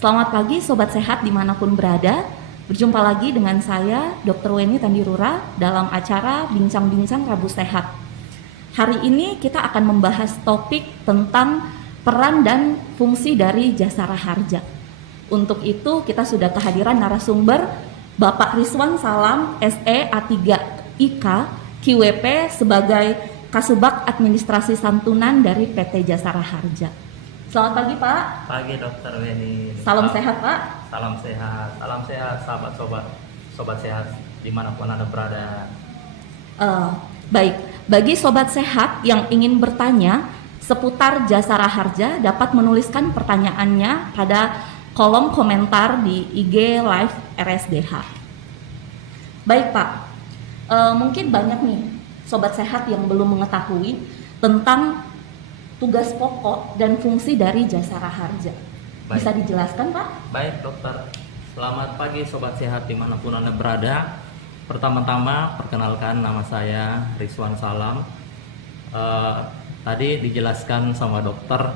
Selamat pagi Sobat Sehat dimanapun berada. Berjumpa lagi dengan saya Dr. Weni Tandirura dalam acara Bincang-Bincang Rabu Sehat. Hari ini kita akan membahas topik tentang peran dan fungsi dari Jasara Harja. Untuk itu kita sudah kehadiran narasumber Bapak Rizwan Salam SE A3 IK QWP sebagai Kasubag Administrasi Santunan dari PT Jasara Harja. Selamat pagi Pak. Pagi Dokter Weni. Salam sehat Pak. Salam sehat sobat sehat dimanapun Anda berada. Baik, bagi sobat sehat yang ingin bertanya seputar Jasara Harja dapat menuliskan pertanyaannya pada kolom komentar di IG Live RSDH. Baik Pak, mungkin banyak nih sobat sehat yang belum mengetahui tentang tugas pokok dan fungsi dari Jasara Harja. Bisa dijelaskan Pak? Baik Dokter, selamat pagi sobat sehat dimanapun Anda berada. Pertama-tama perkenalkan, nama saya Rizwan Salam. Tadi dijelaskan sama dokter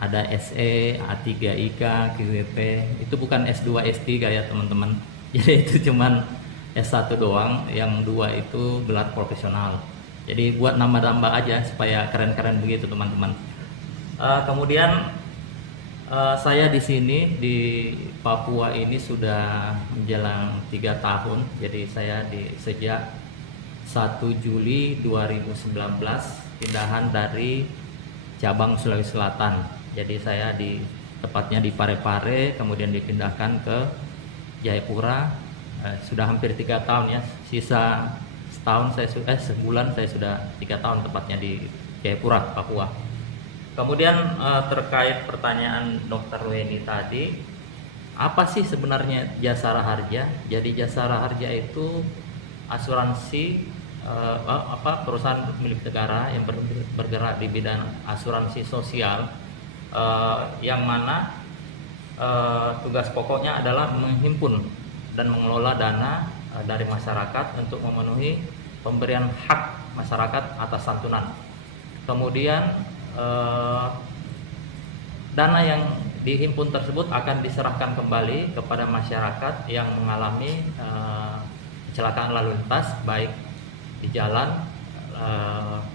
ada SE, A3 IK, QWP. Itu bukan S2, S3 ya teman-teman. Jadi itu cuman S1 doang, yang 2 itu gelar profesional. Jadi buat nambah-nambah aja supaya keren-keren begitu teman-teman. Kemudian saya di sini di Papua ini sudah menjelang 3 tahun. Jadi saya sejak 1 Juli 2019 pindahan dari cabang Sulawesi Selatan. Jadi saya tepatnya di Parepare, kemudian dipindahkan ke Jayapura. Sudah hampir 3 tahun ya. Sisa sebulan saya sudah 3 tahun tepatnya di Jayapura, Papua. Kemudian terkait pertanyaan Dr. Weni tadi, apa sih sebenarnya Jasara Harja? Jadi Jasara Harja itu asuransi perusahaan milik negara yang bergerak di bidang asuransi sosial, yang mana tugas pokoknya adalah menghimpun dan mengelola dana dari masyarakat untuk memenuhi pemberian hak masyarakat atas santunan. Kemudian dana yang dihimpun tersebut akan diserahkan kembali kepada masyarakat yang mengalami kecelakaan lalu lintas, baik di jalan,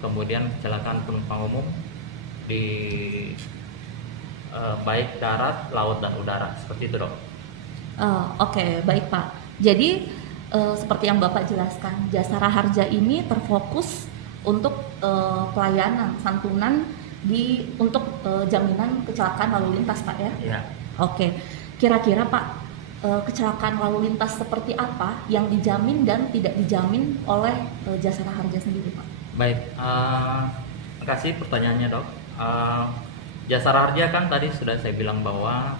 kemudian kecelakaan penumpang umum di baik darat, laut dan udara, seperti itu dok. Oke, baik Pak. Jadi seperti yang Bapak jelaskan, Jasara Harja ini terfokus untuk pelayanan santunan untuk jaminan kecelakaan lalu lintas Pak ya? Iya. Oke, kira-kira Pak, kecelakaan lalu lintas seperti apa yang dijamin dan tidak dijamin oleh Jasara Harja sendiri Pak? Baik, terima kasih pertanyaannya dok. Jasara Harja kan tadi sudah saya bilang bahwa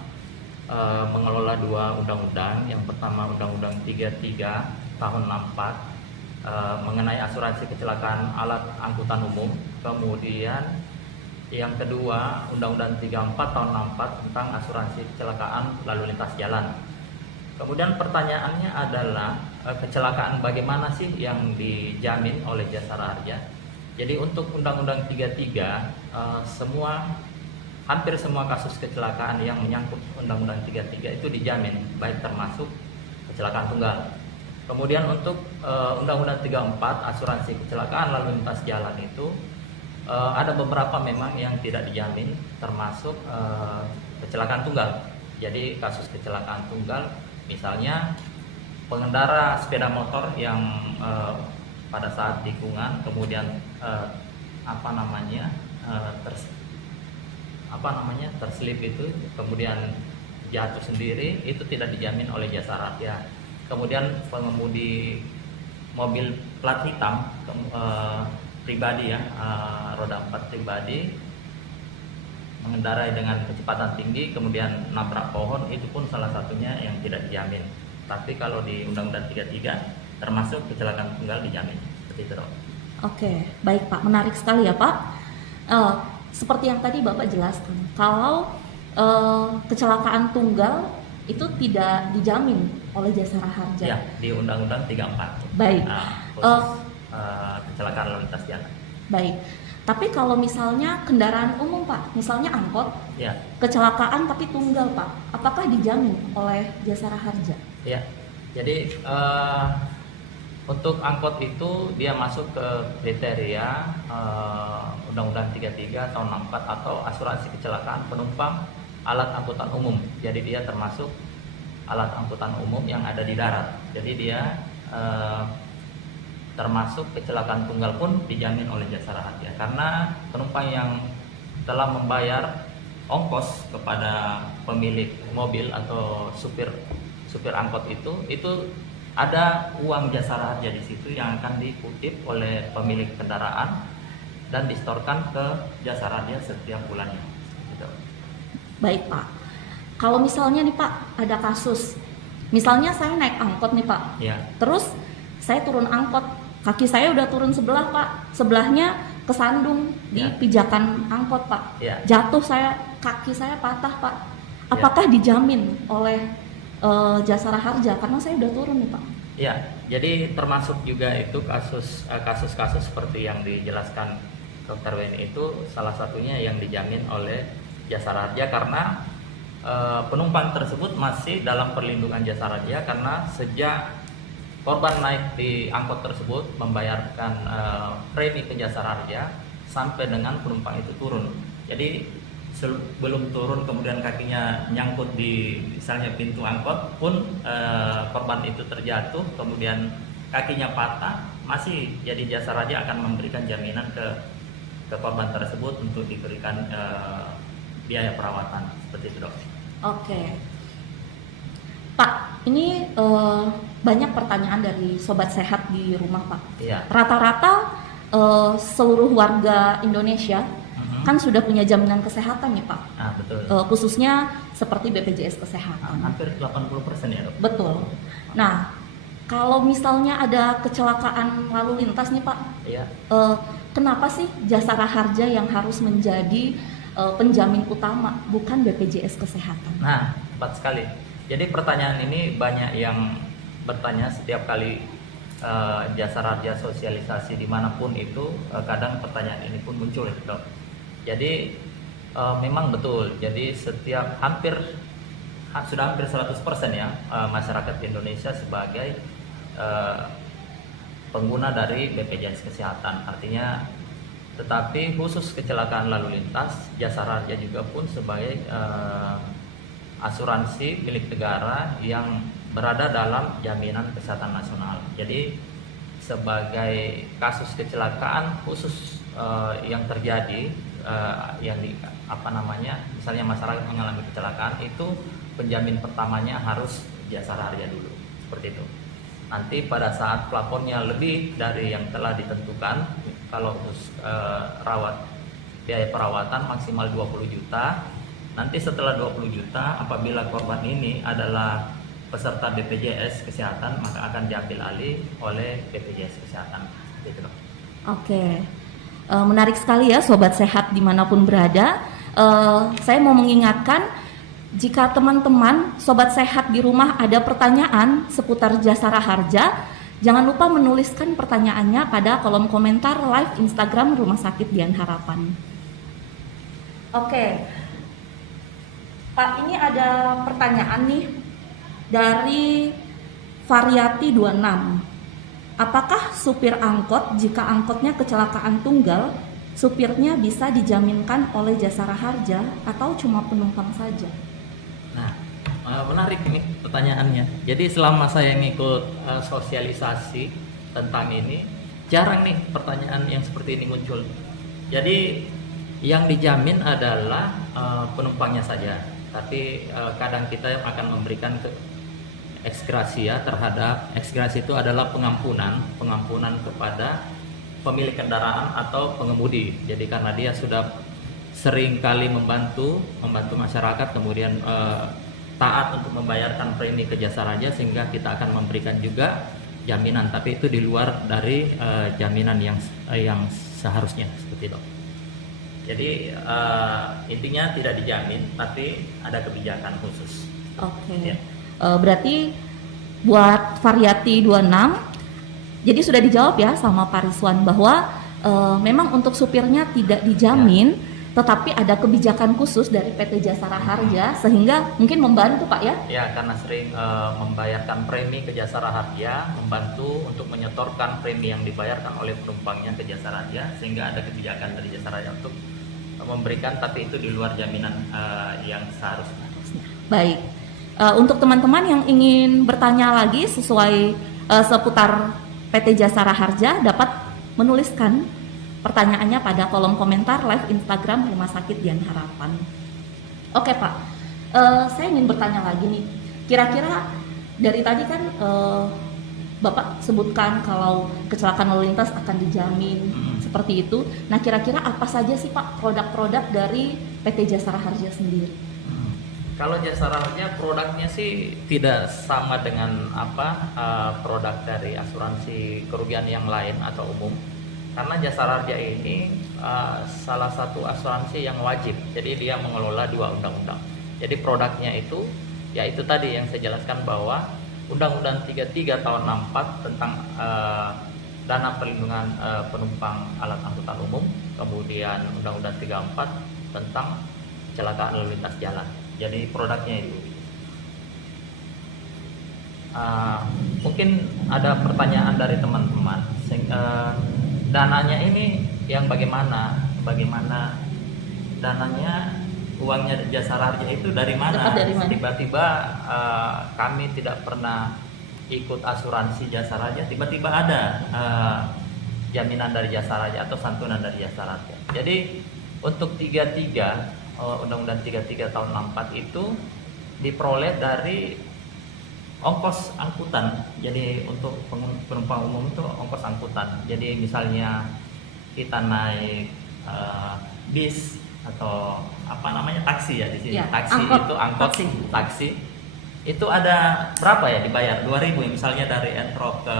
mengelola 2 undang-undang. Yang pertama Undang-Undang 33 tahun 64 mengenai asuransi kecelakaan alat angkutan umum. Kemudian yang kedua Undang-Undang 34 tahun 64 tentang asuransi kecelakaan lalu lintas jalan. Kemudian pertanyaannya adalah kecelakaan bagaimana sih yang dijamin oleh Jasara Harja? Jadi untuk Undang-Undang 33 hampir semua kasus kecelakaan yang menyangkut Undang-Undang 33 itu dijamin, baik termasuk kecelakaan tunggal. Kemudian untuk Undang-Undang 34 asuransi kecelakaan lalu lintas jalan itu ada beberapa memang yang tidak dijamin, termasuk kecelakaan tunggal. Jadi kasus kecelakaan tunggal, misalnya pengendara sepeda motor yang pada saat tikungan kemudian terselip itu, kemudian jatuh sendiri, itu tidak dijamin oleh Jasara Harja. Kemudian pengemudi mobil plat hitam pribadi ya, roda 4 pribadi mengendarai dengan kecepatan tinggi kemudian nabrak pohon, itu pun salah satunya yang tidak dijamin. Tapi kalau di Undang-Undang 33 termasuk kecelakaan tunggal dijamin. Seperti itu dok. Oke, baik Pak, menarik sekali ya Pak. Seperti yang tadi Bapak jelaskan, kalau kecelakaan tunggal itu tidak dijamin oleh Jasara Harja. Ya, di Undang-Undang 34. Baik. Khusus kecelakaan lalu lintas jalan. Baik. Tapi kalau misalnya kendaraan umum Pak, misalnya angkot, Ya, kecelakaan tapi tunggal Pak, apakah dijamin oleh Jasara Harja? ya. Jadi untuk angkot itu dia masuk ke kriteria Undang-Undang 33 tahun 64 atau asuransi kecelakaan penumpang alat angkutan umum. Jadi dia termasuk alat angkutan umum yang ada di darat. Jadi dia termasuk kecelakaan tunggal pun dijamin oleh Jasara Harja karena penumpang yang telah membayar ongkos kepada pemilik mobil atau supir angkot itu ada uang Jasara Harja di situ yang akan dikutip oleh pemilik kendaraan dan disetorkan ke Jasara Harja setiap bulannya. Gitu. Baik Pak, kalau misalnya nih Pak ada kasus, misalnya saya naik angkot nih Pak, Ya, terus saya turun angkot, kaki saya udah turun sebelah Pak, sebelahnya kesandung di Ya. pijakan angkot Pak, Ya. jatuh kaki saya patah Pak, apakah dijamin oleh Jasara Harja karena saya udah turun nih Pak? ya. Jadi termasuk juga itu kasus-kasus seperti yang dijelaskan Dr. Weni itu salah satunya yang dijamin oleh Jasara Harja karena penumpang tersebut masih dalam perlindungan Jasara Harja karena sejak korban naik di angkot tersebut membayarkan premi ke Jasara Harja sampai dengan penumpang itu turun. Jadi sebelum turun kemudian kakinya nyangkut di misalnya pintu angkot pun korban itu terjatuh kemudian kakinya patah, masih jadi Jasara Harja akan memberikan jaminan ke korban tersebut untuk diberikan biaya perawatan seperti itu dok. Oke Pak, ini banyak pertanyaan dari sobat sehat di rumah Pak. Iya. Rata-rata seluruh warga Indonesia kan sudah punya jaminan kesehatan ya Pak. Nah, betul. Khususnya seperti BPJS Kesehatan. Hampir 80% ya dok. Betul. Nah, kalau misalnya ada kecelakaan lalu lintas nih Pak, Iya. kenapa sih Jasara Harja yang harus menjadi penjamin utama, bukan BPJS Kesehatan? Nah, tepat sekali. Jadi pertanyaan ini banyak yang bertanya setiap kali Jasara Harja sosialisasi dimanapun itu, kadang pertanyaan ini pun muncul ya dok. Jadi memang betul. Jadi sudah hampir 100% ya masyarakat Indonesia sebagai pengguna dari BPJS Kesehatan. Artinya, tetapi khusus kecelakaan lalu lintas, Jasara Harja juga pun sebagai asuransi milik negara yang berada dalam jaminan kesehatan nasional. Jadi sebagai kasus kecelakaan khusus yang terjadi misalnya masyarakat mengalami kecelakaan, itu penjamin pertamanya harus Jasara Harja dulu, seperti itu. Nanti pada saat plafonnya lebih dari yang telah ditentukan, kalau khusus biaya perawatan maksimal 20 juta. Nanti setelah 20 juta, apabila korban ini adalah peserta BPJS Kesehatan, maka akan diambil alih oleh BPJS Kesehatan. Gitu. Oke, menarik sekali ya sobat sehat dimanapun berada. Saya mau mengingatkan, jika teman-teman sobat sehat di rumah ada pertanyaan seputar Jasara Harja, jangan lupa menuliskan pertanyaannya pada kolom komentar live Instagram Rumah Sakit Dian Harapan. Oke, Pak, ini ada pertanyaan nih dari Variati 26. Apakah supir angkot jika angkotnya kecelakaan tunggal, supirnya bisa dijaminkan oleh Jasara Harja atau cuma penumpang saja? Nah, menarik ini pertanyaannya. Jadi selama saya ngikut sosialisasi tentang ini, jarang nih pertanyaan yang seperti ini muncul. Jadi yang dijamin adalah penumpangnya saja. Tapi kadang kita akan memberikan eksgrasia terhadap, eksgrasi itu adalah pengampunan kepada pemilik kendaraan atau pengemudi. Jadi karena dia sudah sering kali membantu masyarakat, kemudian taat untuk membayarkan premi ke Jasara Harja, sehingga kita akan memberikan juga jaminan, tapi itu di luar dari jaminan yang seharusnya, seperti itu. Jadi intinya tidak dijamin, tapi ada kebijakan khusus. Oke. Ya. Berarti buat Variati 26, jadi sudah dijawab ya sama Pak Rizwan bahwa memang untuk supirnya tidak dijamin, tetapi ada kebijakan khusus dari PT Jasara Harja sehingga mungkin membantu Pak ya? Ya, karena sering membayarkan premi ke Jasara Harja, membantu untuk menyetorkan premi yang dibayarkan oleh penumpangnya ke Jasara Harja, sehingga ada kebijakan dari Jasara Harja untuk memberikan, tapi itu di luar jaminan yang seharusnya. Baik, untuk teman-teman yang ingin bertanya lagi sesuai seputar PT Jasara Harja dapat menuliskan pertanyaannya pada kolom komentar live Instagram Rumah Sakit Dian Harapan. Oke Pak, saya ingin bertanya lagi nih. Kira-kira dari tadi kan Bapak sebutkan kalau kecelakaan lalu lintas akan dijamin seperti itu. Nah kira-kira apa saja sih Pak produk-produk dari PT Jasara Harja sendiri? Kalau Jasara Harja produknya sih tidak sama dengan produk dari asuransi kerugian yang lain atau umum. Karena Jasara Harja ini salah satu asuransi yang wajib, jadi dia mengelola 2 undang-undang. Jadi produknya itu, ya itu tadi yang saya jelaskan bahwa Undang-Undang 33 tahun 64 tentang dana perlindungan penumpang alat angkutan umum, kemudian Undang-Undang 34 tentang kecelakaan lalu lintas jalan. Jadi produknya itu. Mungkin ada pertanyaan dari teman-teman. Dananya ini yang bagaimana dananya, uangnya Jasara Harja itu dari mana? Tiba-tiba kami tidak pernah ikut asuransi Jasara Harja, tiba-tiba ada jaminan dari Jasara Harja atau santunan dari Jasara Harja. Jadi untuk 33 Undang-Undang 33 tahun 64 itu diperoleh dari ongkos angkutan. Jadi untuk penumpang umum itu ongkos angkutan. Jadi misalnya kita naik bis atau taksi ya di sini. Ya, taksi angkot, itu angkot taksi. Itu ada berapa ya dibayar? 2.000 misalnya dari Entro ke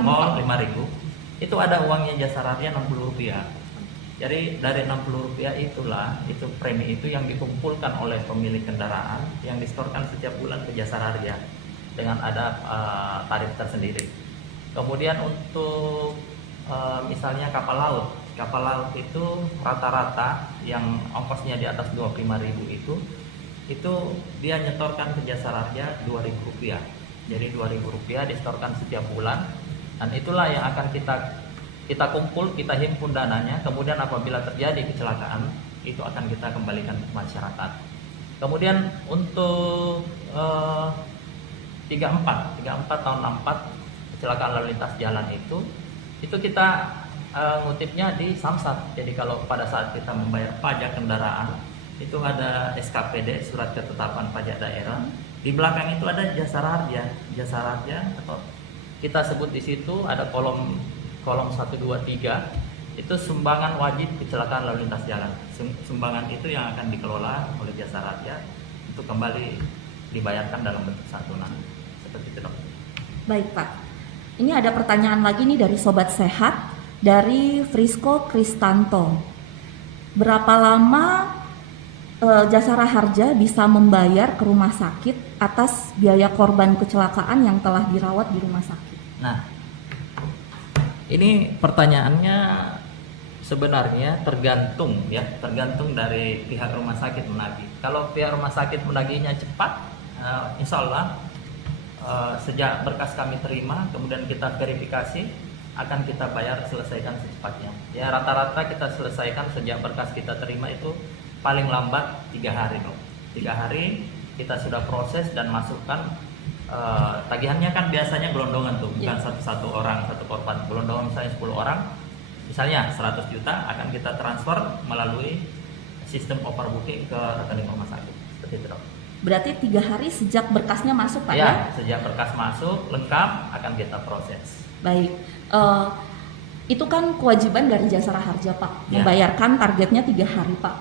mall 5.000. Itu ada uangnya Jasara Harja Rp60. Jadi dari Rp60 itu premi itu yang dikumpulkan oleh pemilik kendaraan yang disetorkan setiap bulan ke Jasara Harja dengan ada tarif tersendiri. Kemudian untuk misalnya kapal laut itu rata-rata yang ongkosnya di atas 25.000 itu dia nyetorkan ke Jasara Harja Rp2.000. Jadi Rp2.000 disetorkan setiap bulan, dan itulah yang akan kita kumpul, kita himpun dananya, kemudian apabila terjadi kecelakaan itu akan kita kembalikan ke masyarakat. Kemudian untuk 34 tahun 64 kecelakaan lalu lintas jalan itu kita ngutipnya di Samsat. Jadi kalau pada saat kita membayar pajak kendaraan itu ada SKPD, surat ketetapan pajak daerah. Di belakang itu ada Jasara Harja atau kita sebut di situ ada kolom 1, 2, 3 itu sumbangan wajib kecelakaan lalu lintas jalan. Sumbangan itu yang akan dikelola oleh Jasara Harja untuk kembali dibayarkan dalam bentuk santunan. Seperti itu, Dok. Baik, Pak. Ini ada pertanyaan lagi nih dari Sobat Sehat dari Frisco Kristanto. Berapa lama Jasara Harja bisa membayar ke rumah sakit atas biaya korban kecelakaan yang telah dirawat di rumah sakit? Nah, ini pertanyaannya sebenarnya tergantung dari pihak rumah sakit menagih. Kalau pihak rumah sakit menagihnya cepat, insya Allah sejak berkas kami terima, kemudian kita verifikasi, akan kita bayar selesaikan secepatnya. Ya rata-rata kita selesaikan sejak berkas kita terima itu paling lambat 3 hari, Dok. 3 hari kita sudah proses dan masukkan. Tagihannya kan biasanya gelondongan tuh, bukan satu orang satu korban. Gelondongan misalnya 10 orang, misalnya 100 juta akan kita transfer melalui sistem overbooking ke rekening rumah sakit. Seperti itu, Dok. Berarti 3 hari sejak berkasnya masuk, Pak ya? Ya, sejak berkas masuk lengkap akan kita proses. Baik, itu kan kewajiban dari Jasara Harja, Pak, membayarkan targetnya 3 hari, Pak.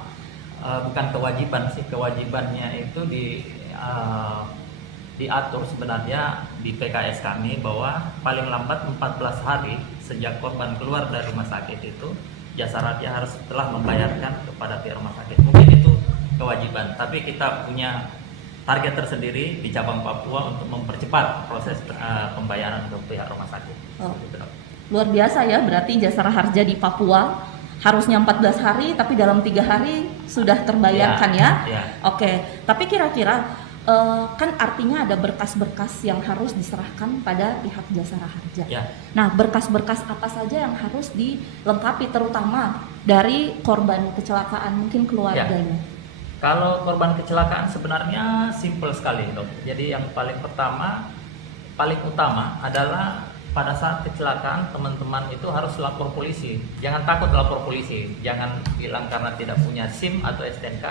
Bukan kewajiban sih, kewajibannya itu diatur sebenarnya di PKS kami bahwa paling lambat 14 hari sejak korban keluar dari rumah sakit itu Jasara Harja harus telah membayarkan kepada pihak rumah sakit. Mungkin itu kewajiban, tapi kita punya target tersendiri di cabang Papua untuk mempercepat proses pembayaran untuk pihak rumah sakit. Luar biasa ya, berarti Jasara Harja di Papua harusnya 14 hari, tapi dalam 3 hari sudah terbayarkan ya. Oke, tapi kira-kira kan artinya ada berkas-berkas yang harus diserahkan pada pihak Jasara Harja. Nah, berkas-berkas apa saja yang harus dilengkapi, terutama dari korban kecelakaan, mungkin keluarganya? Kalau korban kecelakaan sebenarnya simpel sekali, Dok. Jadi yang paling utama adalah pada saat kecelakaan teman-teman itu harus lapor polisi. Jangan takut lapor polisi. Jangan bilang karena tidak punya SIM atau STNK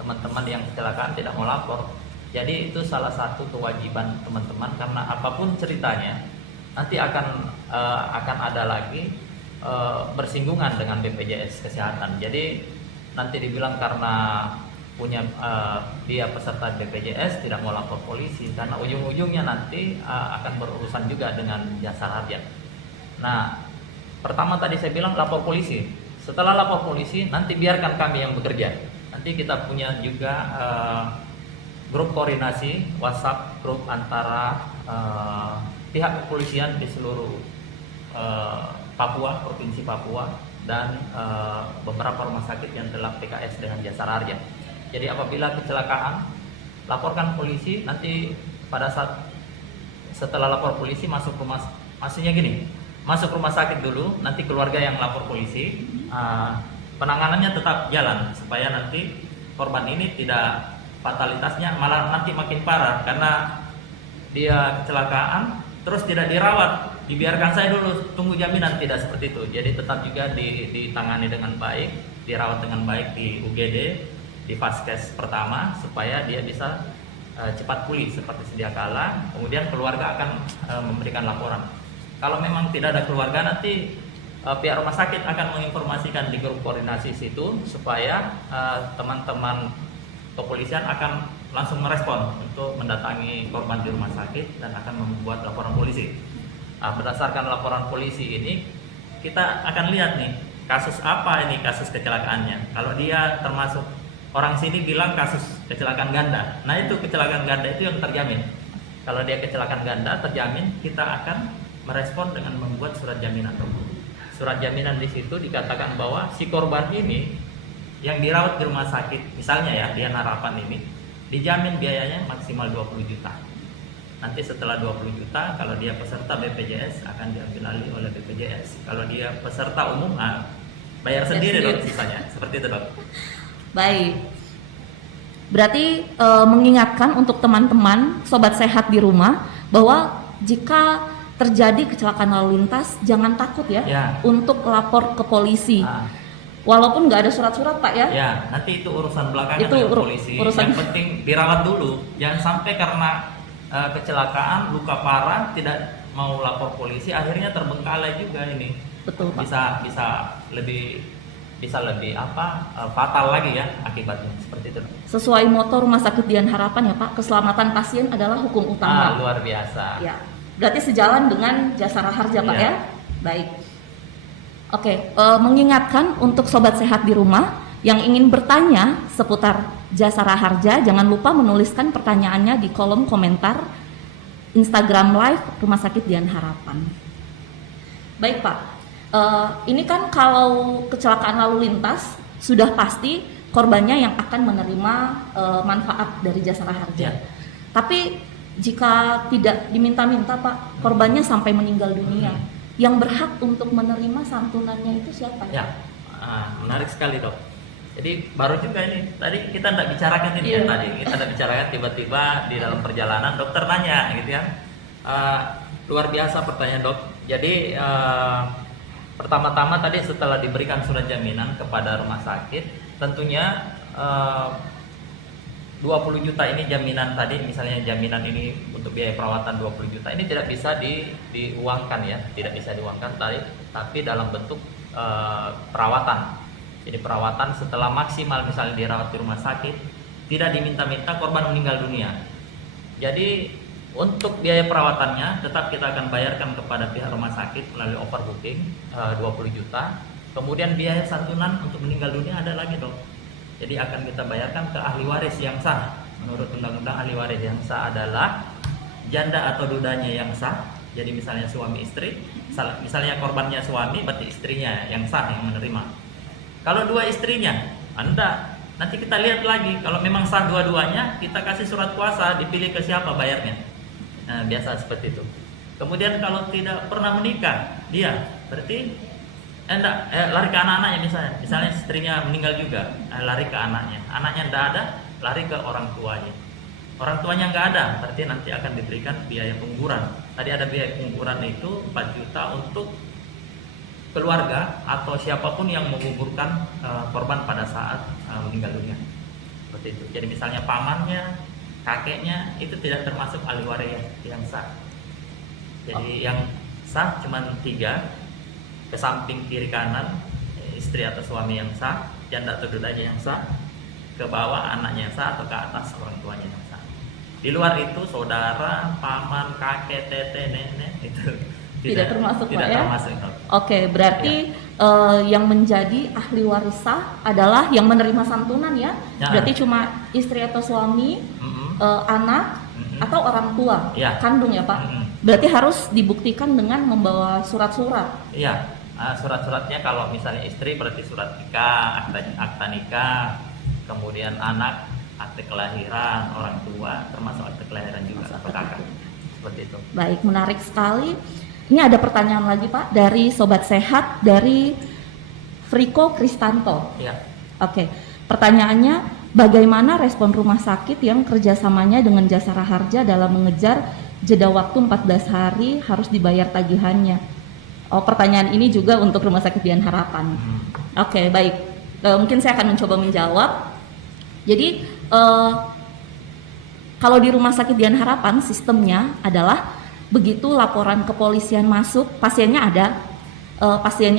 teman-teman yang kecelakaan tidak mau lapor. Jadi itu salah satu kewajiban teman-teman, karena apapun ceritanya nanti akan ada lagi bersinggungan dengan BPJS Kesehatan. Jadi nanti dibilang karena punya dia peserta BPJS tidak mau lapor polisi, karena ujung-ujungnya nanti akan berurusan juga dengan Jasara Harja. Nah, pertama tadi saya bilang lapor polisi. Setelah lapor polisi, nanti biarkan kami yang bekerja. Nanti kita punya juga grup koordinasi WhatsApp, grup antara pihak kepolisian di seluruh Papua, provinsi Papua, dan beberapa rumah sakit yang telah PKS dengan Jasara Harja. Jadi apabila kecelakaan, laporkan polisi. Nanti pada saat setelah lapor polisi masuk rumah sakit dulu. Nanti keluarga yang lapor polisi. Penanganannya tetap jalan supaya nanti korban ini tidak fatalitasnya malah nanti makin parah karena dia kecelakaan terus tidak dirawat. Dibiarkan saya dulu tunggu jaminan, tidak seperti itu. Jadi tetap juga ditangani dengan baik, dirawat dengan baik di UGD, di Vaskes pertama, supaya dia bisa cepat pulih seperti sedia kala. Kemudian keluarga akan memberikan laporan. Kalau memang tidak ada keluarga, nanti pihak rumah sakit akan menginformasikan di grup koordinasi situ supaya teman-teman kepolisian akan langsung merespon untuk mendatangi korban di rumah sakit dan akan membuat laporan polisi. Berdasarkan laporan polisi ini kita akan lihat nih kasus apa ini, kasus kecelakaannya. Kalau dia termasuk orang sini bilang kasus kecelakaan ganda. Nah, itu kecelakaan ganda itu yang terjamin. Kalau dia kecelakaan ganda terjamin, kita akan merespon dengan membuat surat jaminan. Surat jaminan di situ dikatakan bahwa si korban ini yang dirawat di rumah sakit, misalnya ya, dia Harapan ini, dijamin biayanya maksimal 20 juta. Nanti setelah 20 juta, kalau dia peserta BPJS akan diambil alih oleh BPJS. Kalau dia peserta umum, bayar sendiri dong sisanya. Seperti itu, Dok. Baik, berarti mengingatkan untuk teman-teman sobat sehat di rumah bahwa jika terjadi kecelakaan lalu lintas jangan takut ya untuk lapor ke polisi. Walaupun nggak ada surat-surat, Pak ya. Ya, nanti itu urusan belakangan dengan polisi. Yang penting dirawat dulu, jangan sampai karena kecelakaan luka parah tidak mau lapor polisi akhirnya terbengkalai juga ini. Betul, Pak. Bisa lebih fatal lagi ya akibatnya, seperti itu. Sesuai moto Rumah Sakit Dian Harapan ya Pak, keselamatan pasien adalah hukum utama. Luar biasa. Ya, berarti sejalan dengan Jasara Harja Pak ya. Baik. Oke, mengingatkan untuk sobat sehat di rumah yang ingin bertanya seputar Jasara Harja, jangan lupa menuliskan pertanyaannya di kolom komentar Instagram Live Rumah Sakit Dian Harapan. Baik Pak. Ini kan kalau kecelakaan lalu lintas sudah pasti korbannya yang akan menerima manfaat dari Jasara Harja. Tapi jika tidak diminta-minta Pak, korbannya sampai meninggal dunia, yang berhak untuk menerima santunannya itu siapa? Menarik sekali Dok. Jadi baru juga ini, tadi kita tidak bicarakan ini ya tadi, kita tidak bicarakan tiba-tiba di dalam perjalanan dokter nanya gitu ya. Luar biasa pertanyaan Dok. Jadi pertama-tama tadi setelah diberikan surat jaminan kepada rumah sakit, tentunya 20 juta ini jaminan tadi, misalnya jaminan ini untuk biaya perawatan 20 juta ini tidak bisa diuangkan ya, tidak bisa diuangkan tapi dalam bentuk perawatan. Jadi perawatan setelah maksimal misalnya dirawat di rumah sakit, tidak diminta-minta korban meninggal dunia. Jadi untuk biaya perawatannya tetap kita akan bayarkan kepada pihak rumah sakit melalui overbooking 20 juta. Kemudian biaya santunan untuk meninggal dunia ada lagi Dok. Jadi akan kita bayarkan ke ahli waris yang sah. Menurut undang-undang ahli waris yang sah adalah janda atau dudanya yang sah, Jadi misalnya suami istri, misalnya korbannya suami, berarti istrinya yang sah yang menerima. Kalau dua istrinya, nanti kita lihat lagi. Kalau memang sah dua-duanya, kita kasih surat kuasa, dipilih ke siapa bayarnya. Nah, biasa seperti itu. Kemudian kalau tidak pernah menikah, dia berarti lari ke anak-anaknya misalnya istrinya meninggal juga, lari ke anaknya tidak ada, lari ke orang tuanya. Orang tuanya nggak ada, berarti nanti akan diberikan biaya penguburan. Tadi ada biaya penguburan itu 4 juta untuk keluarga atau siapapun yang menguburkan korban pada saat meninggal dunia. Seperti itu. Jadi misalnya pamannya, kakeknya itu tidak termasuk ahli waris yang sah. Jadi yang sah cuma 3, ke samping kiri kanan istri atau suami yang sah, janda atau dudanya yang sah, ke bawah anaknya yang sah, atau ke atas orang tuanya yang sah. Di luar itu saudara, paman, kakek, tete, nenek itu tidak termasuk, tidak Pak, ya? Termasuk. Oke, berarti yang menjadi ahli waris sah adalah yang menerima santunan ya. Ya. Berarti cuma istri atau suami, anak atau orang tua Ya. kandung ya Pak. Berarti harus dibuktikan dengan membawa surat-surat. Iya, surat-suratnya kalau misalnya istri berarti surat nikah, akta nikah, kemudian anak akte kelahiran, orang tua termasuk akte kelahiran juga atau kakak. Seperti itu. Baik, menarik sekali. Ini ada pertanyaan lagi Pak dari Sobat Sehat dari Friko Kristanto. Iya. Oke, pertanyaannya, bagaimana respon rumah sakit yang kerjasamanya dengan Jasara Harja dalam mengejar jeda waktu 14 hari harus dibayar tagihannya? Oh, pertanyaan ini juga untuk Rumah Sakit Dian Harapan. Oke, baik. Mungkin saya akan mencoba menjawab. Jadi, kalau di Rumah Sakit Dian Harapan sistemnya adalah begitu laporan kepolisian masuk, pasiennya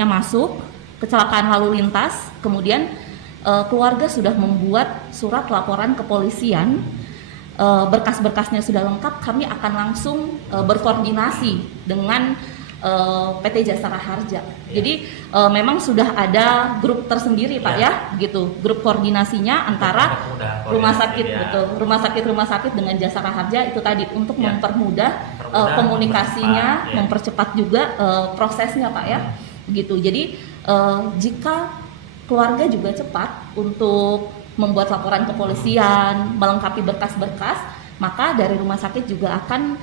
masuk, kecelakaan lalu lintas, kemudian keluarga sudah membuat surat laporan kepolisian, berkas-berkasnya sudah lengkap, kami akan langsung berkoordinasi dengan PT Jasara Harja. Jadi memang sudah ada grup tersendiri Pak ya, gitu. Grup koordinasinya antara rumah sakit, betul, rumah sakit dengan Jasara Harja itu tadi untuk mempermudah komunikasinya, mempercepat juga prosesnya Pak ya. Begitu. Jadi jika keluarga juga cepat untuk membuat laporan kepolisian, melengkapi berkas-berkas, maka dari rumah sakit juga akan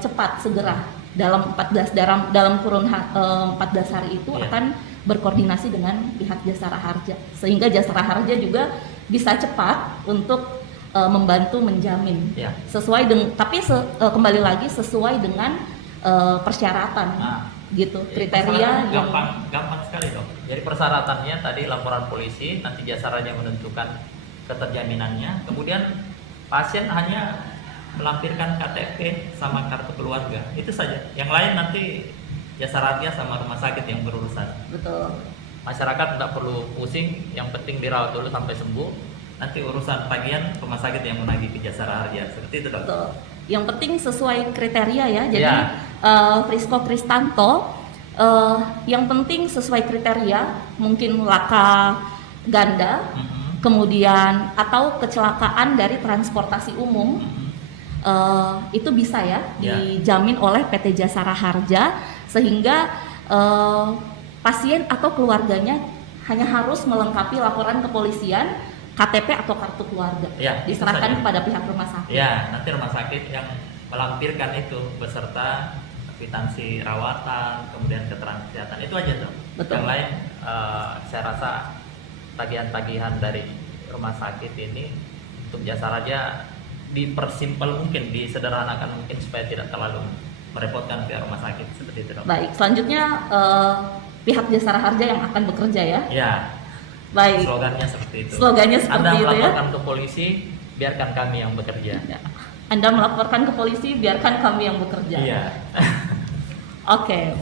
cepat segera dalam kurun 14 hari itu akan berkoordinasi dengan pihak Jasara Harja, sehingga Jasara Harja juga bisa cepat untuk membantu menjamin sesuai dengan, tapi kembali lagi sesuai dengan persyaratan. Gitu, kriteria yang gampang sekali dong. Jadi persyaratannya tadi laporan polisi, nanti jasaranya menentukan keterjaminannya, kemudian pasien hanya melampirkan KTP sama kartu keluarga, itu saja. Yang lain nanti Jasara Harja sama rumah sakit yang berurusan. Betul. Masyarakat tidak perlu pusing, yang penting dirawat dulu sampai sembuh. Nanti urusan tagihan rumah sakit yang menagih ke Jasara Harja, seperti itu dong. Betul. Yang penting sesuai kriteria ya. Jadi Frisko Kristanto, yang penting sesuai kriteria, mungkin laka ganda, kemudian atau kecelakaan dari transportasi umum, itu bisa ya dijamin oleh PT Jasara Harja, sehingga pasien atau keluarganya hanya harus melengkapi laporan kepolisian, KTP atau kartu keluarga, diserahkan kepada pihak rumah sakit. Ya, nanti rumah sakit yang melampirkan itu beserta kwitansi rawatan, kemudian keterangan kesehatan, itu aja tuh. Yang lain saya rasa tagihan-tagihan dari rumah sakit ini untuk Jasara Harja dipersimpel mungkin, disederhanakan mungkin supaya tidak terlalu merepotkan pihak rumah sakit, seperti itu dong. Baik, selanjutnya pihak Jasara Harja yang akan bekerja ya. Ya. Baik. Slogannya seperti itu. Slogannya seperti Anda itu ya. melaporkan ke polisi, biarkan kami yang bekerja. Ya. Anda melaporkan ke polisi, biarkan kami yang bekerja. Iya. Oke.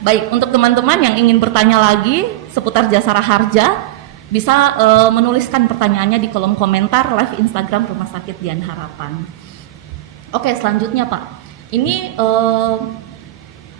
Baik, untuk teman-teman yang ingin bertanya lagi seputar Jasara Harja, bisa menuliskan pertanyaannya di kolom komentar live Instagram Rumah Sakit Dian Harapan. Oke, selanjutnya Pak. Ini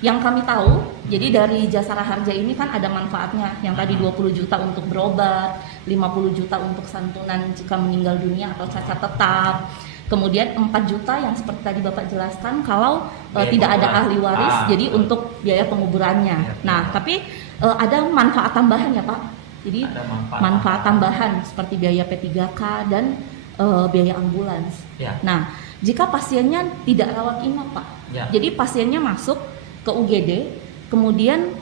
yang kami tahu, jadi dari Jasara Harja ini kan ada manfaatnya, yang tadi 20 juta untuk berobat, 50 juta untuk santunan jika meninggal dunia atau cacat tetap. Kemudian 4 juta yang seperti tadi Bapak jelaskan kalau Biaya tidak ada penguburan. ahli waris, jadi Betul. untuk biaya penguburannya. Ya, Nah, betul. tapi ada manfaat tambahan ya Pak. Jadi Ada manfaat tambahan seperti biaya P3K dan biaya ambulans. Ya. Nah, jika pasiennya tidak rawat inap Pak, Ya. jadi pasiennya masuk ke UGD, kemudian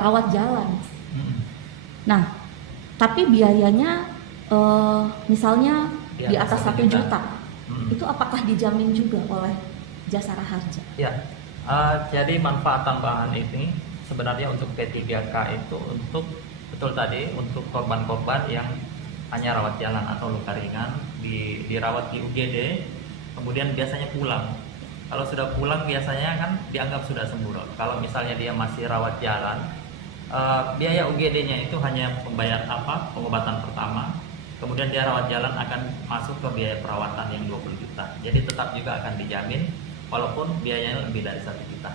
rawat jalan. Mm-mm. Nah, tapi biayanya misalnya di atas 1 juta, Mm-mm. itu apakah dijamin juga oleh Jasara Harja? Ya, jadi manfaat tambahan ini sebenarnya untuk P3K itu untuk betul tadi untuk korban-korban yang hanya rawat jalan atau luka ringan dirawat di UGD, kemudian biasanya pulang. Kalau sudah pulang biasanya kan dianggap sudah sembuh. Kalau misalnya dia masih rawat jalan, biaya UGD-nya itu hanya pembayar pengobatan pertama. Kemudian dia rawat jalan akan masuk ke biaya perawatan yang 20 juta. Jadi tetap juga akan dijamin walaupun biayanya lebih dari 1 juta.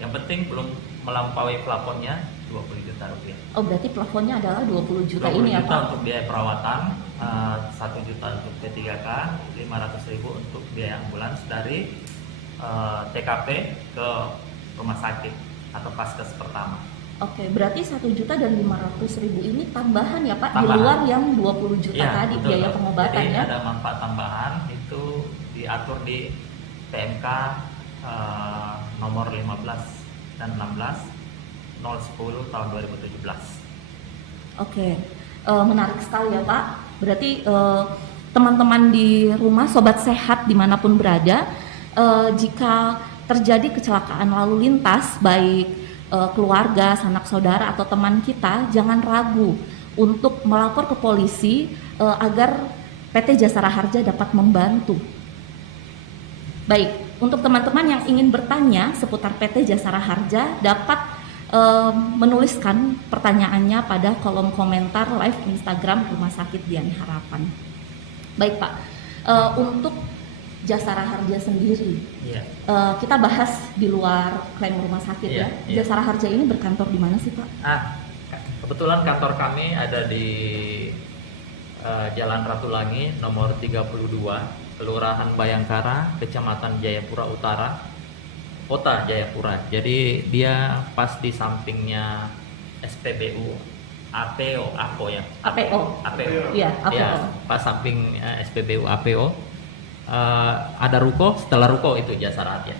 Yang penting belum melampaui plafonnya 20 juta rupiah. Oh, berarti plafonnya adalah 20 juta 20 ini ya juta Pak? untuk biaya perawatan, 1 juta untuk P3K, 500.000 untuk biaya ambulans dari TKP ke rumah sakit atau paskes pertama. Oke, berarti 1 juta dan 500.000 ini tambahan ya Pak, di Tambahan. luar yang 20 juta Iya, tadi betul, biaya betul. pengobatan Jadi ya? ada manfaat tambahan itu diatur di PMK nomor 15 dan 16 010 tahun 2017. Oke, menarik sekali ya Pak. Berarti teman-teman di rumah, sobat sehat dimanapun berada, jika terjadi kecelakaan lalu lintas, baik keluarga, sanak saudara atau teman kita, jangan ragu untuk melapor ke polisi agar PT Jasara Harja dapat membantu. Baik, untuk teman-teman yang ingin bertanya seputar PT Jasara Harja dapat menuliskan pertanyaannya pada kolom komentar live Instagram Rumah Sakit Diani Harapan. Baik Pak, untuk Jasara Harja sendiri, Iya. kita bahas di luar klaim rumah sakit Iya, ya. iya. Jasara Harja ini berkantor di mana sih Pak? Kebetulan kantor kami ada di Jalan Ratulangi nomor 32, Kelurahan Bayangkara, Kecamatan Jayapura Utara, Kota Jayapura. Jadi dia pas di sampingnya SPBU APO ya. APO. APO. Iya, APO. Ya, pas samping SPBU APO. Ada ruko, setelah ruko itu Jasara Harja.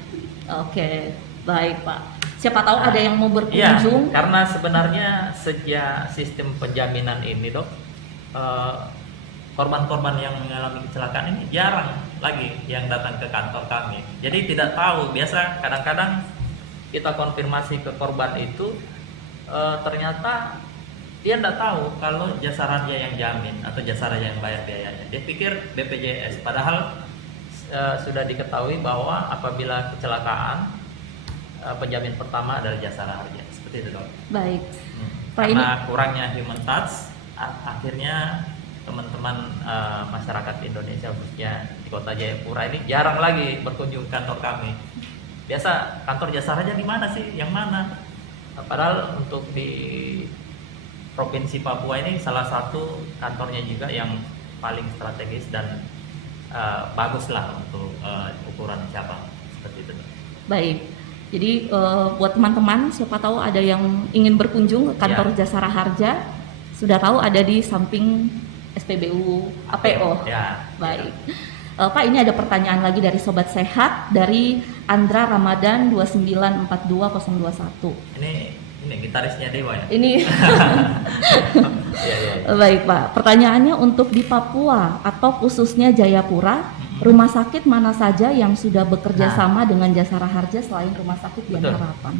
Oke, baik Pak. Siapa tahu ada yang mau Iya, berkunjung. karena sebenarnya sejak sistem penjaminan ini dok, korban-korban yang mengalami kecelakaan ini jarang lagi yang datang ke kantor kami. Jadi tidak tahu, biasa kadang-kadang kita konfirmasi ke korban itu, ternyata dia tidak tahu kalau Jasara Harja yang jamin atau Jasara Harja yang bayar biayanya. Dia pikir BPJS, padahal sudah diketahui bahwa apabila kecelakaan penjamin pertama adalah Jasara Harja, seperti itu dok. Baik. Pak, Karena kurangnya human touch, akhirnya teman-teman masyarakat Indonesia khususnya di Kota Jayapura ini jarang lagi berkunjung ke kantor kami. Biasa kantor Jasara Harja di mana sih? Yang mana? Padahal untuk di Provinsi Papua ini salah satu kantornya juga yang paling strategis dan bagus lah untuk ukuran cabang seperti itu. Baik. Jadi buat teman-teman, siapa tahu ada yang ingin berkunjung ke kantor Jasara Harja, sudah tahu ada di samping SPBU APO. Ya. Baik. Pak, ini ada pertanyaan lagi dari Sobat Sehat dari Andra Ramadan 2942021. Ini gitarisnya Dewa ya. Ini Ya. baik Pak. Pertanyaannya untuk di Papua atau khususnya Jayapura, rumah sakit mana saja yang sudah bekerja sama dengan Jasara Harja selain Rumah Sakit Diani Harapan?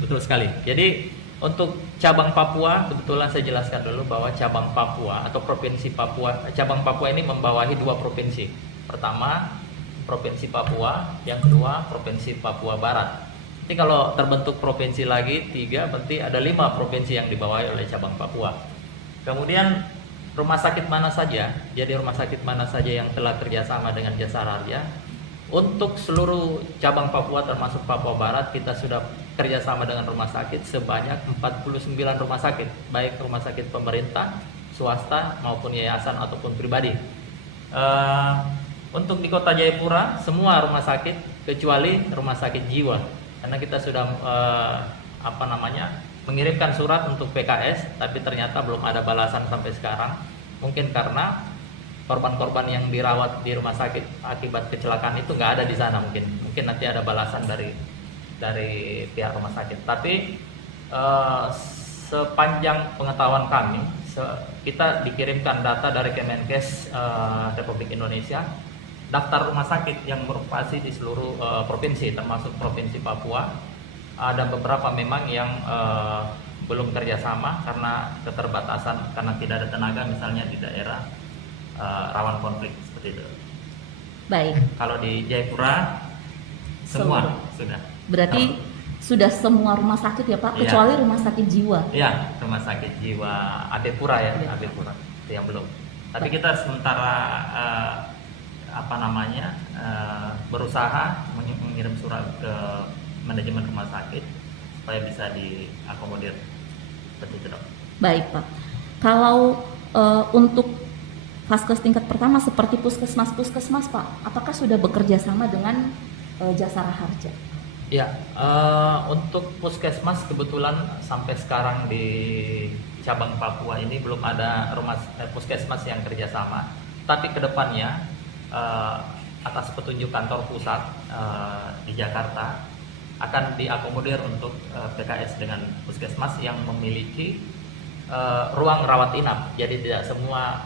Betul sekali. Jadi untuk cabang Papua, kebetulan saya jelaskan dulu bahwa cabang Papua atau provinsi Papua, cabang Papua ini membawahi 2 provinsi. Pertama, Provinsi Papua, yang kedua Provinsi Papua Barat. Nanti kalau terbentuk provinsi lagi 3, berarti ada 5 provinsi yang dibawahi oleh cabang Papua. Kemudian rumah sakit mana saja? Jadi rumah sakit mana saja yang telah kerjasama dengan Jasara Harja? Untuk seluruh cabang Papua termasuk Papua Barat, kita sudah kerjasama dengan rumah sakit sebanyak 49 rumah sakit, baik rumah sakit pemerintah, swasta maupun yayasan ataupun pribadi. Untuk di Kota Jayapura semua rumah sakit kecuali rumah sakit jiwa, karena kita sudah mengirimkan surat untuk PKS, tapi ternyata belum ada balasan sampai sekarang. Mungkin karena korban-korban yang dirawat di rumah sakit akibat kecelakaan itu nggak ada di sana, mungkin nanti ada balasan dari pihak rumah sakit. Tapi sepanjang pengetahuan kami, kita dikirimkan data dari Kemenkes Republik Indonesia, daftar rumah sakit yang beroperasi di seluruh provinsi termasuk provinsi Papua. Ada beberapa memang yang belum kerjasama karena keterbatasan, karena tidak ada tenaga, misalnya di daerah rawan konflik seperti itu. Baik. Kalau di Jayapura semua sudah. Berarti sudah semua rumah sakit ya Pak, kecuali rumah sakit jiwa. Iya, rumah sakit jiwa Adepura ya, Adepura itu yang belum. Tapi kita sementara berusaha mengirim surat ke manajemen rumah sakit supaya bisa diakomodir seperti itu, Dok. Baik Pak. Kalau untuk vaskes tingkat pertama seperti puskesmas Pak, apakah sudah bekerja sama dengan Jasara Harja? Ya, untuk puskesmas kebetulan sampai sekarang di cabang Papua ini belum ada puskesmas yang kerjasama. Tapi kedepannya atas petunjuk kantor pusat di Jakarta akan diakomodir untuk PKS dengan puskesmas yang memiliki ruang rawat inap. Jadi tidak semua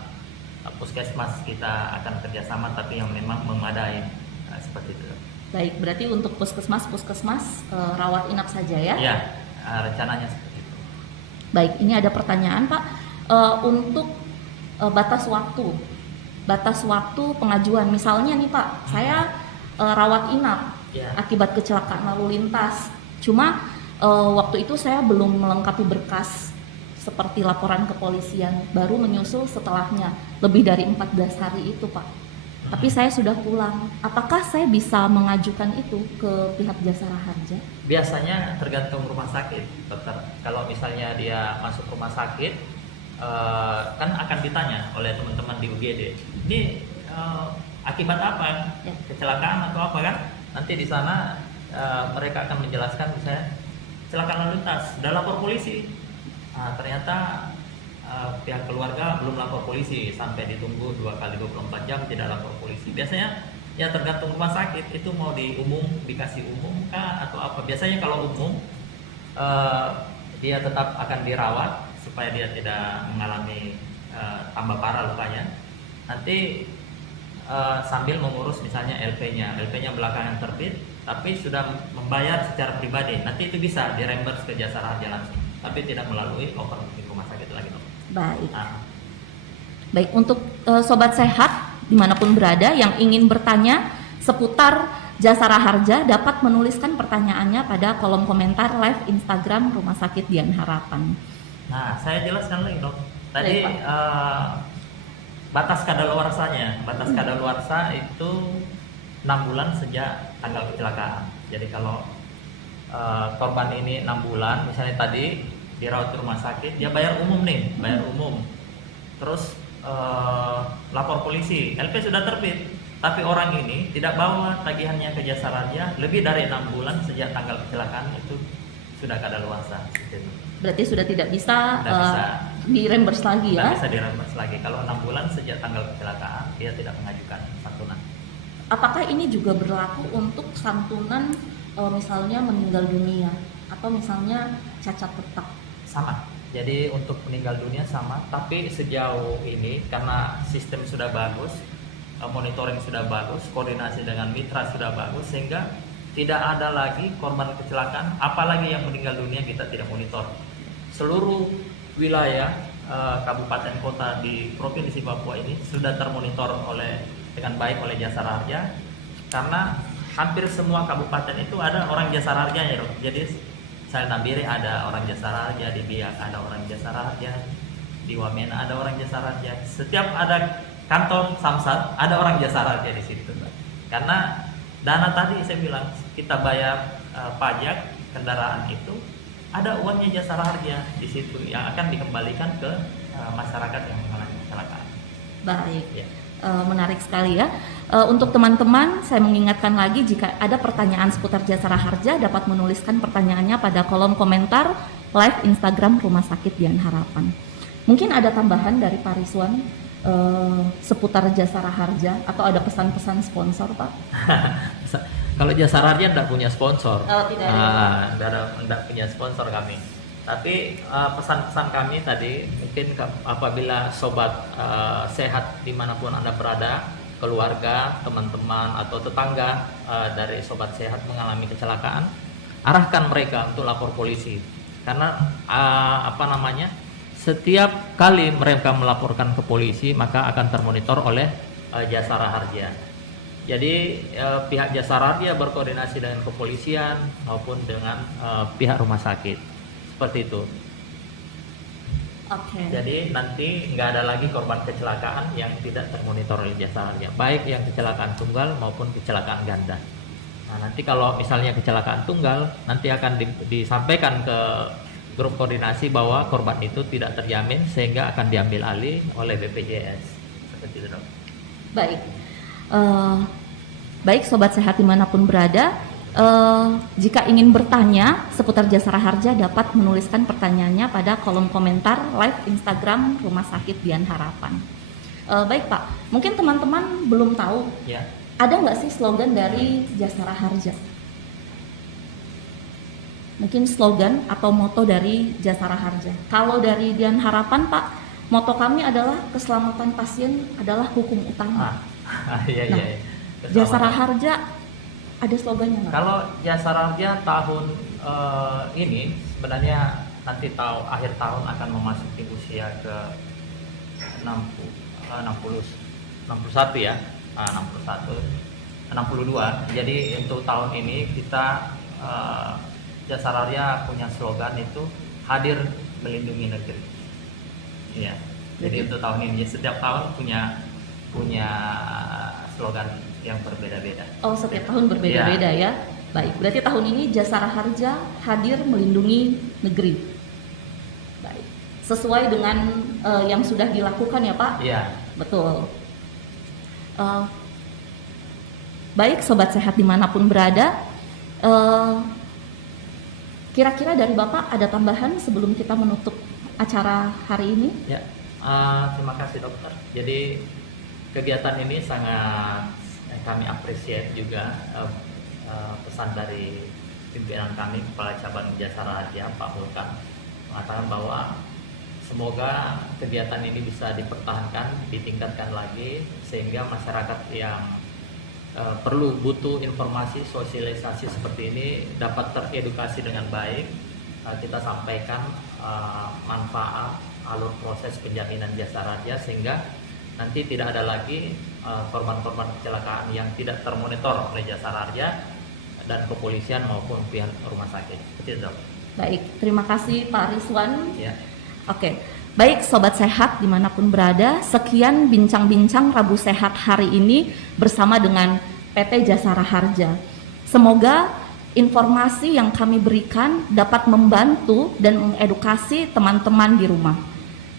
puskesmas kita akan kerjasama, tapi yang memang memadai seperti itu. Baik, berarti untuk puskesmas rawat inap saja ya? Ya, rencananya seperti itu. Baik, ini ada pertanyaan Pak, untuk batas waktu pengajuan. Misalnya nih Pak, saya rawat inap akibat kecelakaan lalu lintas. Cuma waktu itu saya belum melengkapi berkas seperti laporan kepolisian, baru menyusul setelahnya lebih dari 14 hari itu Pak. Tapi saya sudah pulang. Apakah saya bisa mengajukan itu ke pihak Jasara Harja? Biasanya tergantung rumah sakit, dokter. Kalau misalnya dia masuk rumah sakit, kan akan ditanya oleh teman-teman di UGD, ini akibat apa? Kecelakaan atau apa kan? Nanti di sana mereka akan menjelaskan, misalnya kecelakaan lalu lintas, sudah lapor polisi. Ternyata pihak keluarga belum lapor polisi, sampai ditunggu 2 kali 24 jam tidak lapor polisi. Biasanya ya tergantung rumah sakit, itu mau dikasih umum kah atau apa. Biasanya kalau umum dia tetap akan dirawat supaya dia tidak mengalami tambah parah lukanya. Nanti sambil mengurus misalnya LP-nya belakangan terbit, tapi sudah membayar secara pribadi. Nanti itu bisa di-reimburse ke Jasara Harja langsung, tapi tidak melalui open rumah sakit lagi, dok. Baik. Baik, untuk sobat sehat dimanapun berada yang ingin bertanya seputar Jasara Harja dapat menuliskan pertanyaannya pada kolom komentar live Instagram Rumah Sakit Dian Harapan. Nah, saya jelaskan lagi, dok. Tadi batas kadaluarsanya. Batas kadaluarsa itu 6 bulan sejak tanggal kecelakaan. Jadi kalau korban ini 6 bulan, misalnya tadi dirawat di rumah sakit, dia bayar umum. Terus lapor polisi, LP sudah terbit, tapi orang ini tidak bawa tagihannya ke Jasara Harja lebih dari 6 bulan sejak tanggal kecelakaan, itu sudah kadaluarsa. Berarti sudah tidak bisa di-reimburse lagi ya? Tidak bisa di-reimburse lagi. Kalau 6 bulan sejak tanggal kecelakaan, dia tidak mengajukan santunan. Apakah ini juga berlaku untuk santunan misalnya meninggal dunia atau misalnya cacat tetap? Sama. Jadi untuk meninggal dunia sama, tapi sejauh ini karena sistem sudah bagus, monitoring sudah bagus, koordinasi dengan mitra sudah bagus, sehingga tidak ada lagi korban kecelakaan, apalagi yang meninggal dunia kita tidak monitor. Seluruh wilayah kabupaten kota di provinsi Papua ini sudah termonitor dengan baik oleh Jasara Harja, karena hampir semua kabupaten itu ada orang Jasara Harjanya, dok. Jadi Nabire ada orang Jasara Harja, di Biak ada orang Jasara Harja, di Wamena ada orang Jasara Harja. Setiap ada kantor Samsat ada orang Jasara Harja di situ. Karena dana tadi saya bilang kita bayar pajak kendaraan itu, ada uangnya Jasara Harja di situ yang akan dikembalikan ke masyarakat yang mengalami kecelakaan. Baik. Ya. Menarik sekali ya. Untuk teman-teman, saya mengingatkan lagi jika ada pertanyaan seputar Jasara Harja dapat menuliskan pertanyaannya pada kolom komentar live Instagram Rumah Sakit Dian Harapan. Mungkin ada tambahan dari Pak Rizwan seputar Jasara Harja atau ada pesan-pesan sponsor, Pak? Kalau Jasara Harja tidak punya sponsor. Oh, tidak ada. Tidak punya sponsor kami. Tapi pesan-pesan kami tadi mungkin apabila sobat sehat dimanapun Anda berada, keluarga, teman-teman atau tetangga dari sobat sehat mengalami kecelakaan, arahkan mereka untuk lapor polisi. Karena setiap kali mereka melaporkan ke polisi maka akan termonitor oleh Jasara Harja. Jadi pihak Jasara Harja berkoordinasi dengan kepolisian maupun dengan pihak rumah sakit. Seperti itu. Oke. Jadi nanti nggak ada lagi korban kecelakaan yang tidak termonitor oleh Jasara Harja, baik yang kecelakaan tunggal maupun kecelakaan ganda. Nah, nanti kalau misalnya kecelakaan tunggal, nanti akan disampaikan ke grup koordinasi bahwa korban itu tidak terjamin sehingga akan diambil alih oleh BPJS. Seperti itu, Dok. Baik. Baik sobat sehat dimanapun berada. Jika ingin bertanya seputar Jasara Harja dapat menuliskan pertanyaannya pada kolom komentar live Instagram Rumah Sakit Dian Harapan. Baik Pak, mungkin teman-teman belum tahu, ya, ada nggak sih slogan dari Jasara Harja? Mungkin slogan atau moto dari Jasara Harja. Kalau dari Dian Harapan Pak, moto kami adalah keselamatan pasien adalah hukum utama. Iya. Jasara Harja ada slogannya nggak? Kalau Jasara Harja tahun ini sebenarnya nanti akhir tahun akan memasuki usia ke 61 ya, 62. Jadi untuk tahun ini kita Jasara Harja punya slogan itu hadir melindungi negeri. Iya. Jadi untuk tahun ini setiap tahun punya slogan yang berbeda-beda. Oh, setiap tahun berbeda-beda ya. Baik, berarti tahun ini Jasara Harja hadir melindungi negeri. Baik, sesuai dengan yang sudah dilakukan ya Pak? Iya. Betul. Baik, sobat sehat dimanapun berada. Kira-kira dari Bapak ada tambahan sebelum kita menutup acara hari ini? Ya, terima kasih dokter. Jadi kegiatan ini sangat kami apresiasi juga pesan dari pimpinan kami Kepala Cabang Jasara Harja Pak Vulkan mengatakan bahwa semoga kegiatan ini bisa dipertahankan, ditingkatkan lagi sehingga masyarakat yang butuh informasi sosialisasi seperti ini dapat teredukasi dengan baik. Kita sampaikan manfaat alur proses penjaminan Jasara Harja sehingga nanti tidak ada lagi korban-korban kecelakaan yang tidak termonitor oleh Jasara Harja dan kepolisian maupun pihak rumah sakit. Betul. Baik, terima kasih Pak Rizwan. Ya. Oke, baik sobat sehat dimanapun berada, sekian bincang-bincang Rabu Sehat hari ini bersama dengan PT Jasara Harja. Semoga informasi yang kami berikan dapat membantu dan mengedukasi teman-teman di rumah.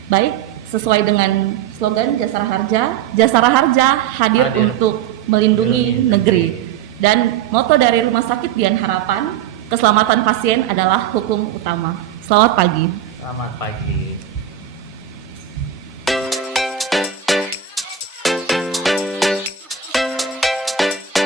Baik, sesuai dengan slogan Jasara Harja hadir untuk melindungi negeri. Dan moto dari Rumah Sakit Dian Harapan, keselamatan pasien adalah hukum utama. Selamat pagi. Selamat pagi.